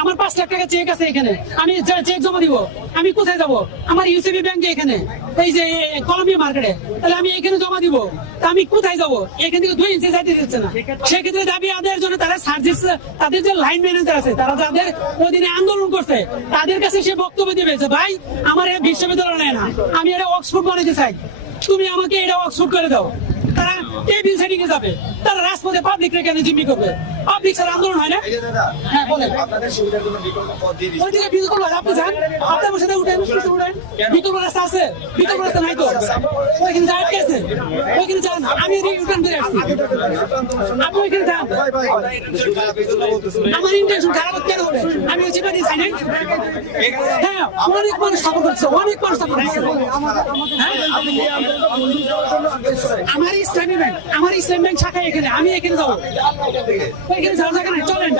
আমার পাঁচ লাখ টাকা চেক আছে এখানে। আমি চেক জমা দিব। আমি কোথায় যাব? আমার ইউসিবি ব্যাংকে এখানে। এই যে কলম্বিয়া মার্কেটে তাহলে আমি এখানে জমা দিব। আমি কোথায় যাব? এখান থেকে দুই ইঞ্চি যাইতে দিচ্ছে না। সেক্ষেত্রে দাবি আদায়ের জন্য তারা সার্ভিস তাদের যে লাইন ম্যানেজার আছে, তারা যাদের অধীনে আন্দোলন করছে। তাদের কাছে সে বক্তব্য দিবে যে, ভাই, আমার বিশ্ববিদ্যালয় নেয় না। আমি এটা অক্সফোর্ড বানাইতে চাই। তুমি আমাকে এটা অক্সফোর্ড করে দাও। তারা টেবিল সেটিং এ যাবে। তারা রাজপথে পাবলিক কেন জিম্মি করবে। ছাড়া আন্দোলন হয় না যে হ্যাঁ বলেন আপনাদের সুবিধার জন্য বিকল্প পথ দিয়ে দিচ্ছি। ওইদিকে বিকল্প আপনি যান আপনি আমার সাথে উঠেন উঠেন বিকল্প রাস্তা আছে বিকল্প রাস্তা নাই তো ওইখানে যায় আটকে আছে ওইখানে যান আমি রিটার্ন করে আসছি আপনি ওইখানে যান। আমার ইন্টেনশন খারাপ কেন হবে আমি ওই হ্যাঁ হ্যাঁ? আমার ইসলামী ব্যাংক, আমার ইসলাম ব্যাংক শাখায় এখানে, আমি এখানে যাব। এখানে যাওয়ার জায়গা নাই, চলেন